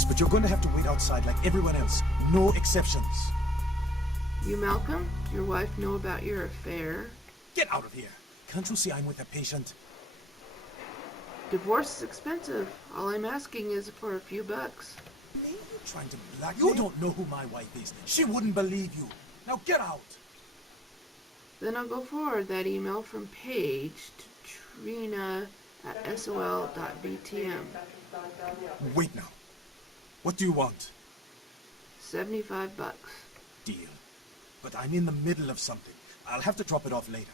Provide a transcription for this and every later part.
this, but you're going to have to wait outside like everyone else. No exceptions. You, Malcolm? Does your wife know about your affair? Get out of here. Can't you see I'm with a patient? Divorce is expensive. All I'm asking is for a few bucks. Me? You're trying to blackmail? You don't know who my wife is. She wouldn't believe you. Now get out. Then I'll go forward that email from Paige to Trina at sol.btm. Wait now. What do you want? 75 bucks. Deal. But I'm in the middle of something. I'll have to drop it off later.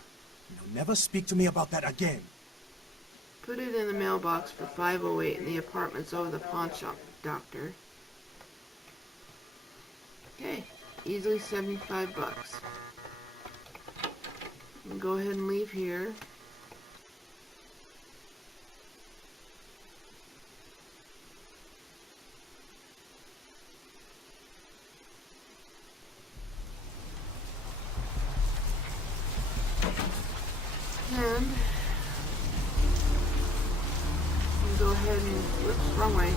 Now never speak to me about that again. Put it in the mailbox for 508 in the apartments over the pawn shop, Doctor. Okay, easily 75 bucks. I'll go ahead and leave here. And we'll go ahead and, whoops, wrong way.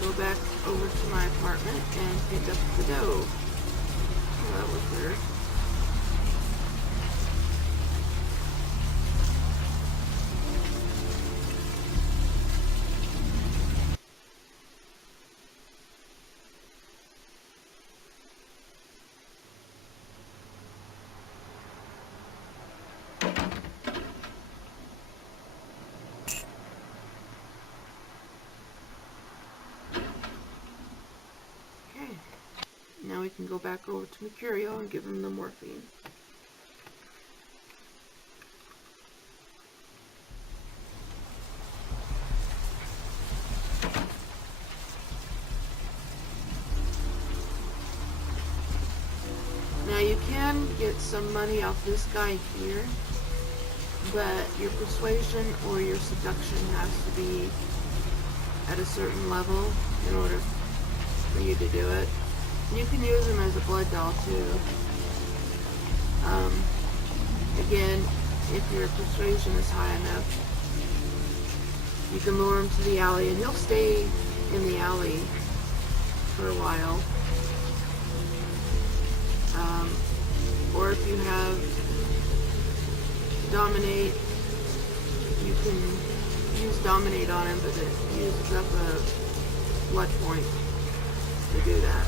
Go back over to my apartment and pick up the dough. Oh, that was weird. Now we can go back over to Mercurio and give him the morphine. Now you can get some money off this guy here, but your persuasion or your seduction has to be at a certain level in order for you to do it. You can use him as a blood doll too. Again, if your persuasion is high enough, you can lure him to the alley and he'll stay in the alley for a while. Or if you have Dominate, you can use Dominate on him, but it uses up a blood point to do that.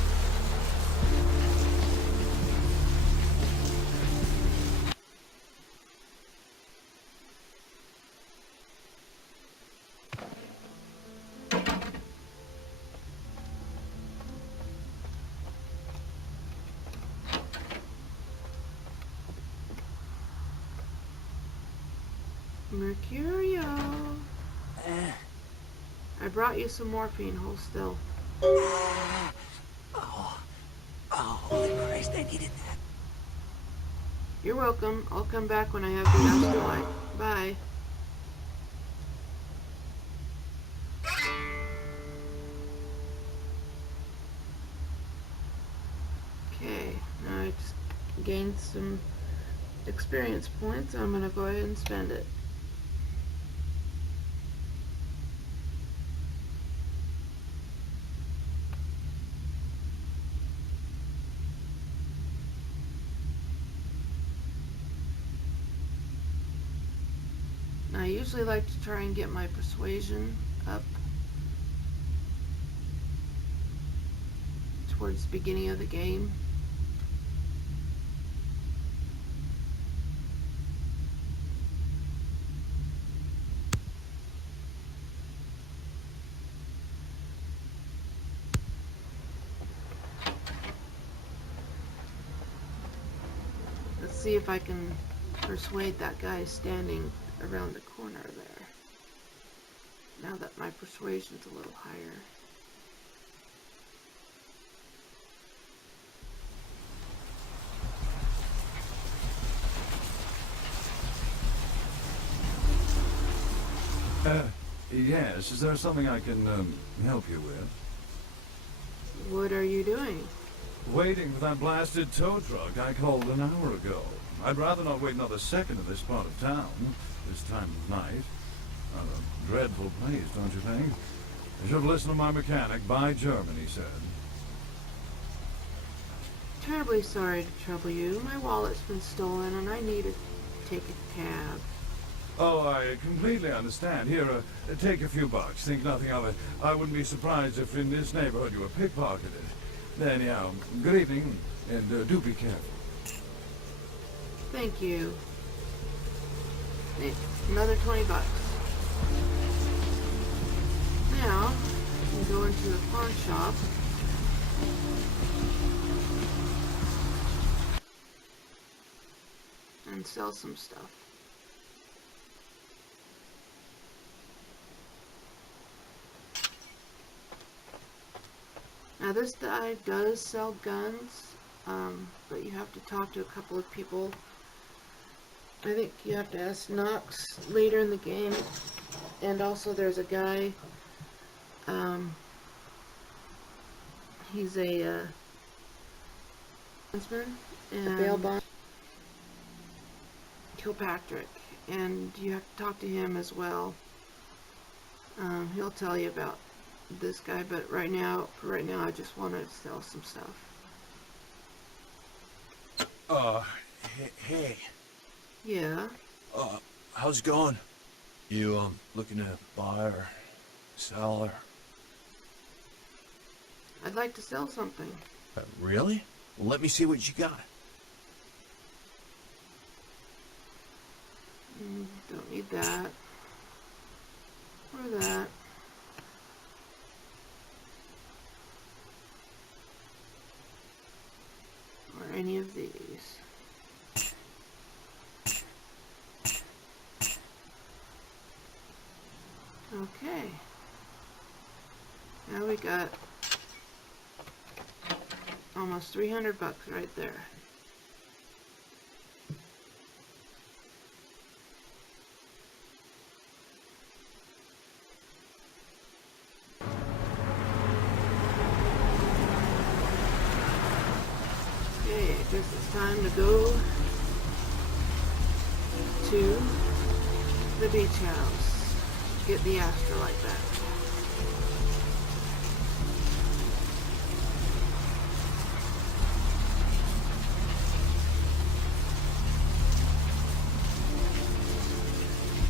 Mercurio. I brought you some morphine. Hold still. Oh, holy Christ, I needed that. You're welcome. I'll come back when I have the afterlife. Bye. Okay, now I just gained some experience points. I'm going to go ahead and spend it. I usually like to try and get my persuasion up towards the beginning of the game. Let's see if I can persuade that guy standing around the corner there. Now that my persuasion's a little higher. Yes, is there something I can help you with? What are you doing? Waiting for that blasted tow truck I called an hour ago. I'd rather not wait another second in this part of town, this time of night. A dreadful place, don't you think? I should listen to my mechanic. By German, he said. Terribly sorry to trouble you. My wallet's been stolen and I need to take a cab. Oh, I completely understand. Here, take a few bucks. Think nothing of it. I wouldn't be surprised if in this neighborhood you were pickpocketed. Anyhow, good evening, and do be careful. Thank you. Another 20 bucks. Now, we can go into the pawn shop. And sell some stuff. Now this guy does sell guns, but you have to talk to a couple of people. I think you have to ask Knox later in the game, and also there's a guy, he's a bondsman, and bail bond, Kilpatrick, and you have to talk to him as well. He'll tell you about this guy, but for right now, I just want to sell some stuff. Hey. Yeah? How's it going? You, looking to buy or sell or... I'd like to sell something. Really? Well, let me see what you got. Don't need that. Or that. Or any of these. Okay. Now we got almost 300 bucks right there. Okay, I guess it's time to go to the beach house. Get the astrolite back.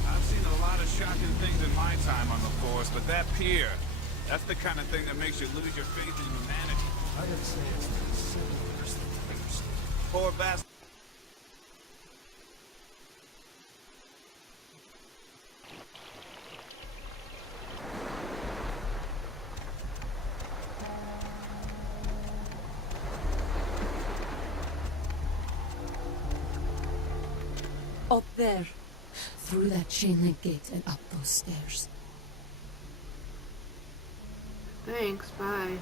I've seen a lot of shocking things in my time on the force, but that pier, that's the kind of thing that makes you lose your faith in humanity. I gotta say, it's the simple worse than first. Poor bastard. Up there. Through that chain link gate and up those stairs. Thanks, bye.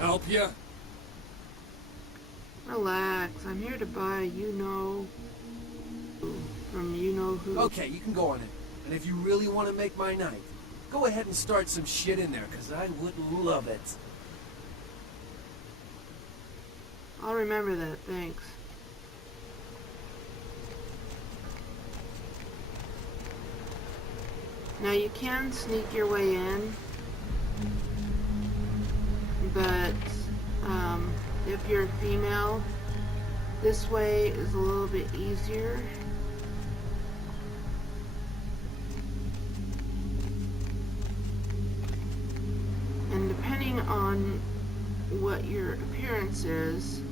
Help ya? Relax, I'm here to buy you-know from you-know-who. Okay, you can go on it. And if you really want to make my night, go ahead and start some shit in there, because I would love it. I'll remember that, thanks. Now you can sneak your way in, but if you're a female, this way is a little bit easier. And depending on what your appearance is,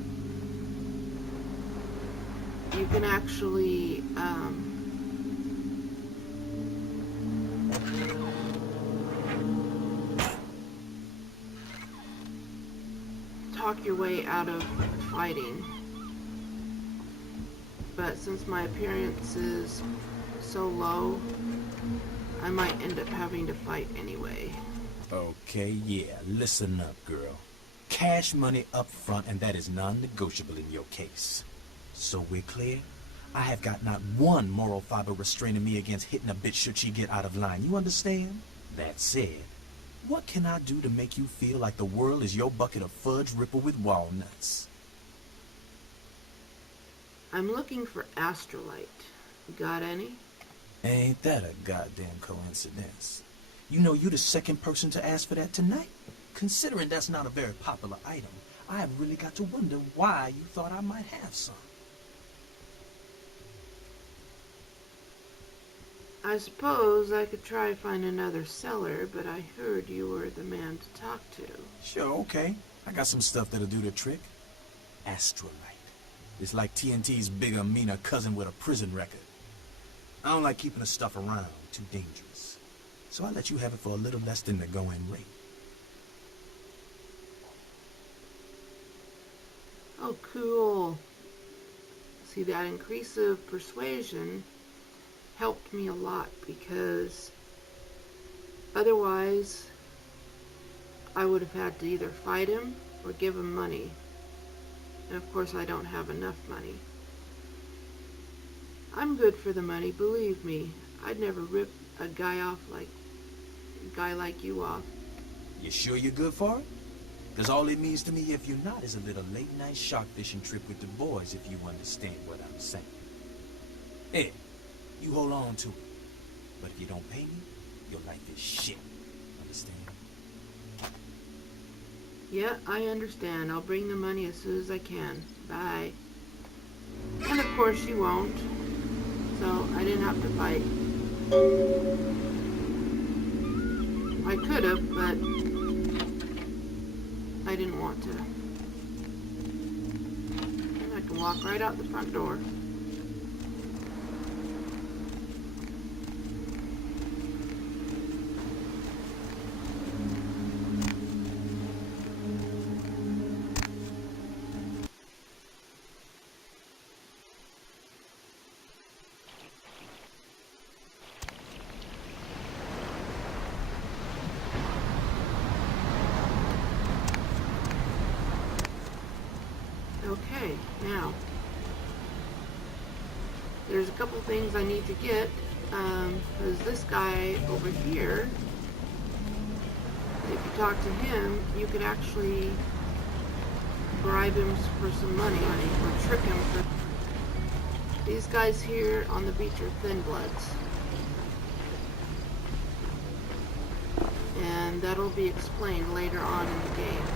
you can actually talk your way out of fighting. but since my appearance is so low, I might end up having to fight anyway. Okay, yeah, listen up, girl. Cash money up front, and that is non-negotiable in your case. So we're clear? I have got not one moral fiber restraining me against hitting a bitch should she get out of line. You understand? That said, what can I do to make you feel like the world is your bucket of fudge ripple with walnuts? I'm looking for astrolite. Got any? Ain't that a goddamn coincidence? You know you're the second person to ask for that tonight. Considering that's not a very popular item, I have really got to wonder why you thought I might have some. I suppose I could try find another seller, but I heard you were the man to talk to. Sure, okay. I got some stuff that'll do the trick. Astrolite. It's like TNT's bigger, meaner cousin with a prison record. I don't like keeping the stuff around. Too dangerous. So I'll let you have it for a little less than the going rate. Oh, cool. See, that increase of persuasion helped me a lot because otherwise I would have had to either fight him or give him money. And of course I don't have enough money. I'm good for the money, believe me. I'd never rip a guy like you off. You sure you're good for it? Because all it means to me if you're not is a little late-night shark fishing trip with the boys, if you understand what I'm saying. Hey, you hold on to it. But if you don't pay me, your life is shit. Understand? Yeah, I understand. I'll bring the money as soon as I can. Bye. And of course you won't. So I didn't have to fight. I could have, but I didn't want to. And I can walk right out the front door. Okay, now, there's a couple things I need to get, because this guy over here, if you talk to him, you could actually bribe him for some money, or trick him for... These guys here on the beach are thin bloods. And that'll be explained later on in the game.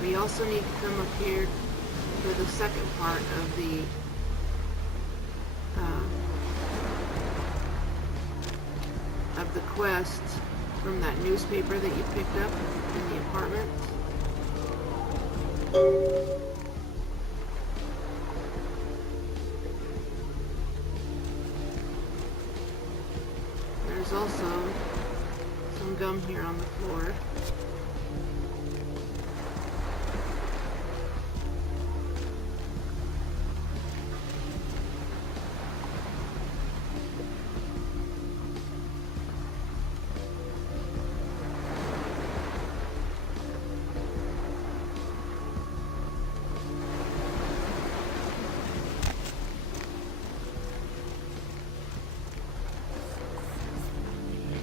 We also need to come up here for the second part of the quest from that newspaper that you picked up in the apartment. There's also some gum here on the floor.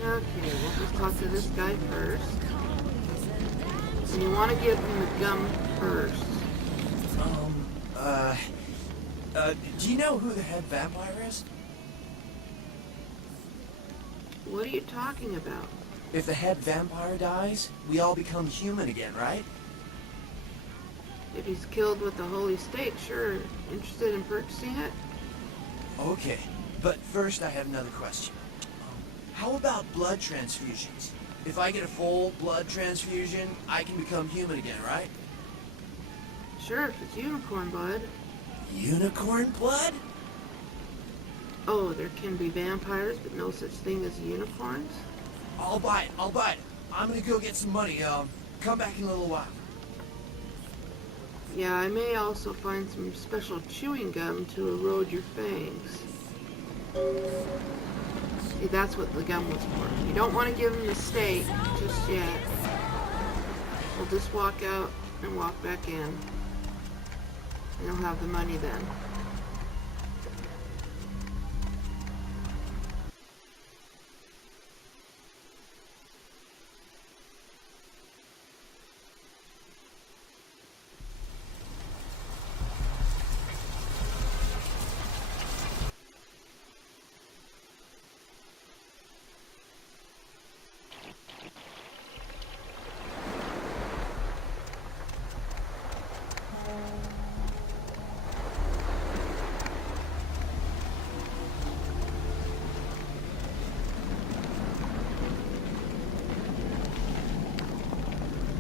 Okay, we'll just talk to this guy first. And you want to give him the gum first. Do you know who the head vampire is? What are you talking about? If the head vampire dies, we all become human again, right? If he's killed with the holy stake, sure. Interested in purchasing it? Okay, but first I have another question. How about blood transfusions? If I get a full blood transfusion, I can become human again, right? Sure, if it's unicorn blood. Unicorn blood? Oh, there can be vampires, but no such thing as unicorns? I'll buy it. I'll buy it. I'm gonna go get some money. Come back in a little while. Yeah, I may also find some special chewing gum to erode your fangs. See, that's what the gum was for. You don't want to give him the steak just yet. We'll just walk out and walk back in. And you'll have the money then.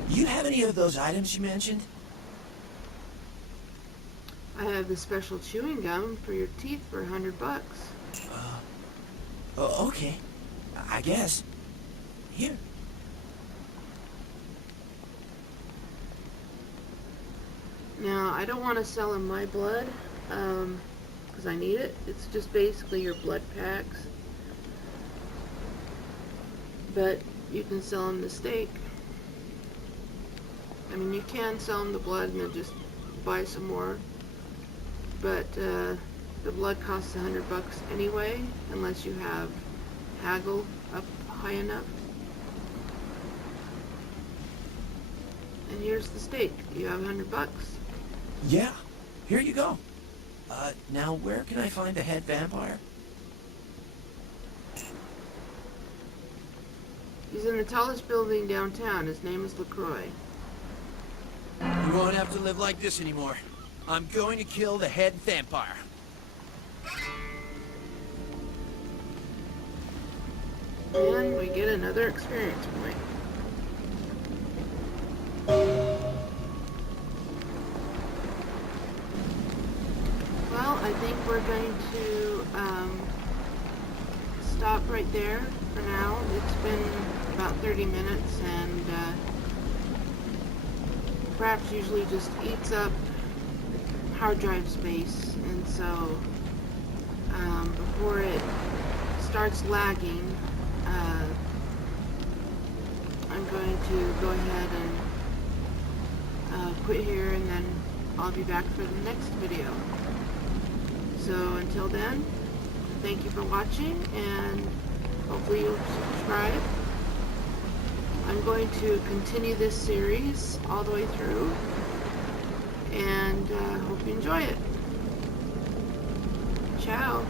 You have any of those items you mentioned? I have the special chewing gum for your teeth for $100. Oh, okay. I guess. Here. Now, I don't want to sell him my blood, because I need it. It's just basically your blood packs. But you can sell him the steak. I mean, you can sell him the blood and then just buy some more. But the blood costs $100 anyway, unless you have haggle up high enough. And here's the steak. You have $100. Yeah. Here you go. Now where can I find the head vampire? He's in the tallest building downtown. His name is LaCroix. You won't have to live like this anymore. I'm going to kill the head vampire. And we get another experience point. Well, I think we're going to stop right there for now. It's been about 30 minutes and perhaps usually just eats up hard drive space, and so before it starts lagging, I'm going to go ahead and quit here, and then I'll be back for the next video. So until then, thank you for watching, and hopefully you'll subscribe. I'm going to continue this series all the way through, and hope you enjoy it. Ciao.